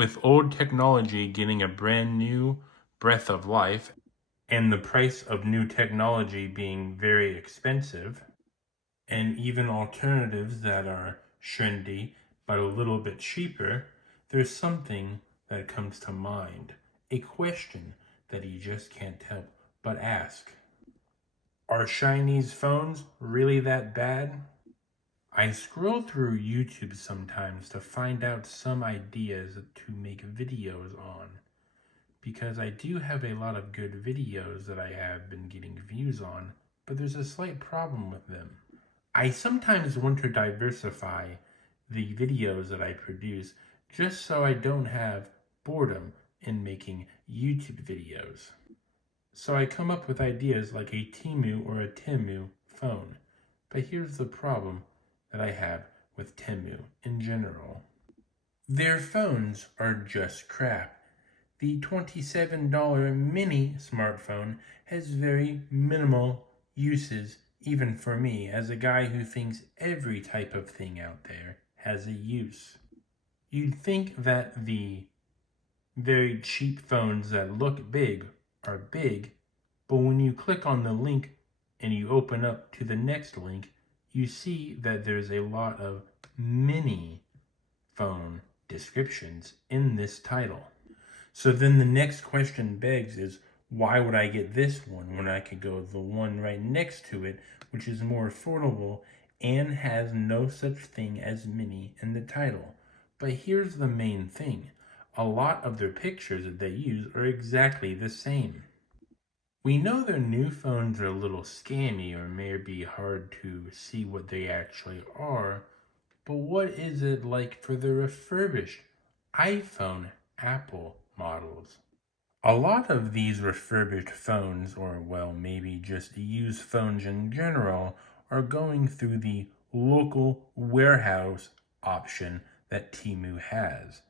With old technology getting a brand new breath of life and the price of new technology being very expensive, and even alternatives that are trendy but a little bit cheaper, there's something that comes to mind. A question that you just can't help but ask. Are Chinese phones really that bad? I scroll through YouTube sometimes to find out some ideas to make videos on, because I do have a lot of good videos that I have been getting views on, but there's a slight problem with them. I sometimes want to diversify the videos that I produce just so I don't have boredom in making YouTube videos. So I come up with ideas like a Temu or a Temu phone. But here's the problem that I have with Temu in general. Their phones are just crap. The $27 mini smartphone has very minimal uses, even for me, as a guy who thinks every type of thing out there has a use. You'd think that the very cheap phones that look big are big, but when you click on the link and you open up to the next link, you see that there's a lot of mini phone descriptions in this title. So then the next question begs is, why would I get this one when I could go the one right next to it, which is more affordable and has no such thing as mini in the title? But here's the main thing. A lot of their pictures that they use are exactly the same. We know their new phones are a little scammy or may be hard to see what they actually are, but what is it like for the refurbished iPhone Apple models? A lot of these refurbished phones, or well, maybe just used phones in general, are going through the local warehouse option that Temu has.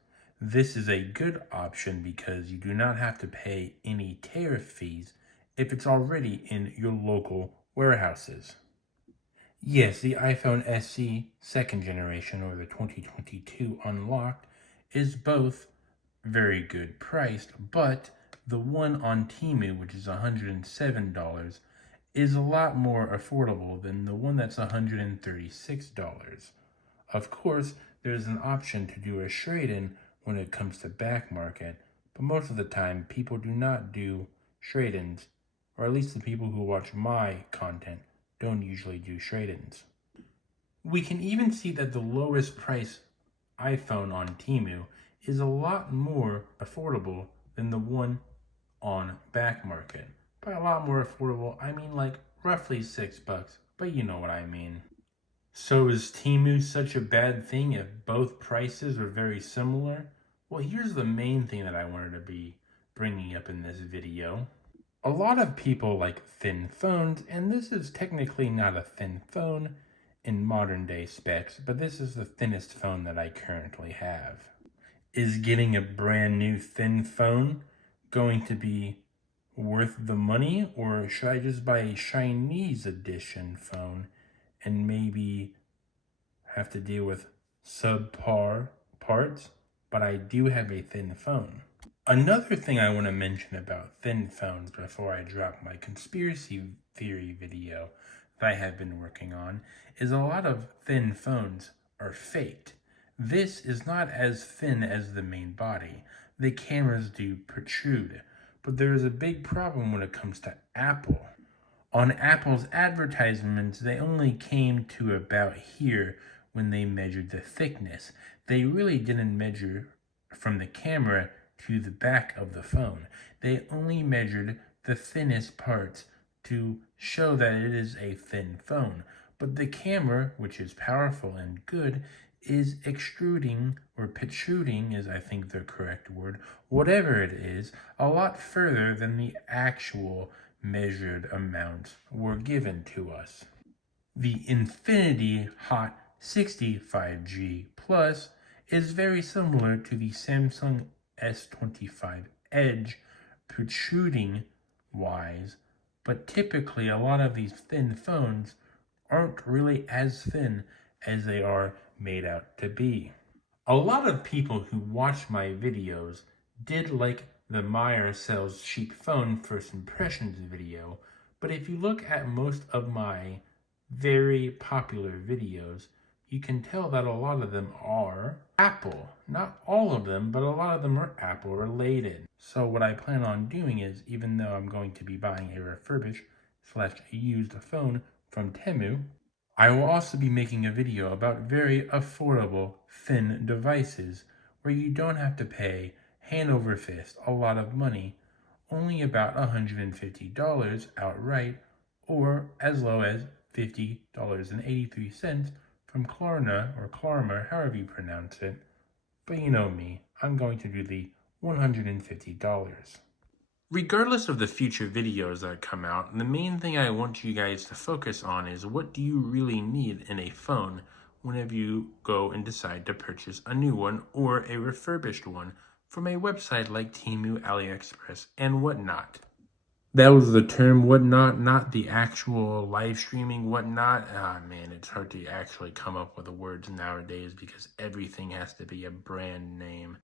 This is a good option because you do not have to pay any tariff fees if it's already in your local warehouses. Yes, the iPhone SE second generation, or the 2022 unlocked, is both very good priced, but the one on Temu, which is $107, is a lot more affordable than the one that's $136. Of course, there's an option to do a trade-in when it comes to back market, but most of the time people do not do trade-ins, or at least the people who watch my content don't usually do trade-ins. We can even see that the lowest price iPhone on Temu is a lot more affordable than the one on back market. By a lot more affordable, I mean like roughly $6, but you know what I mean. So is Temu such a bad thing if both prices are very similar? Well, here's the main thing that I wanted to be bringing up in this video. A lot of people like thin phones, and this is technically not a thin phone in modern day specs, but this is the thinnest phone that I currently have. Is getting a brand new thin phone going to be worth the money, or should I just buy a Chinese edition phone and maybe have to deal with subpar parts, but I do have a thin phone? Another thing I want to mention about thin phones before I drop my conspiracy theory video that I have been working on is a lot of thin phones are faked. This is not as thin as the main body. The cameras do protrude, but there is a big problem when it comes to Apple. On Apple's advertisements, they only came to about here when they measured the thickness. They really didn't measure from the camera to the back of the phone. They only measured the thinnest parts to show that it is a thin phone. But the camera, which is powerful and good, is extruding, or protruding is I think the correct word, whatever it is, a lot further than the actual measured amounts were given to us. The Infinity Hot 65G Plus is very similar to the Samsung S25 Edge protruding wise, but typically a lot of these thin phones aren't really as thin as they are made out to be. A lot of people who watch my videos did like the Meyer sells cheap phone first impressions video, but if you look at most of my very popular videos, you can tell that a lot of them are Apple. Not all of them, but a lot of them are Apple related. So what I plan on doing is, even though I'm going to be buying a refurbished / used phone from Temu, I will also be making a video about very affordable, thin devices where you don't have to pay hand over fist a lot of money, only about $150 outright, or as low as $50.83 from Klarna or Klarma, however you pronounce it. But you know me, I'm going to do the $150. Regardless of the future videos that come out, the main thing I want you guys to focus on is what do you really need in a phone whenever you go and decide to purchase a new one or a refurbished one from a website like Temu, AliExpress, and whatnot. That was the term whatnot, not the actual live streaming whatnot. Ah man, it's hard to actually come up with the words nowadays because everything has to be a brand name.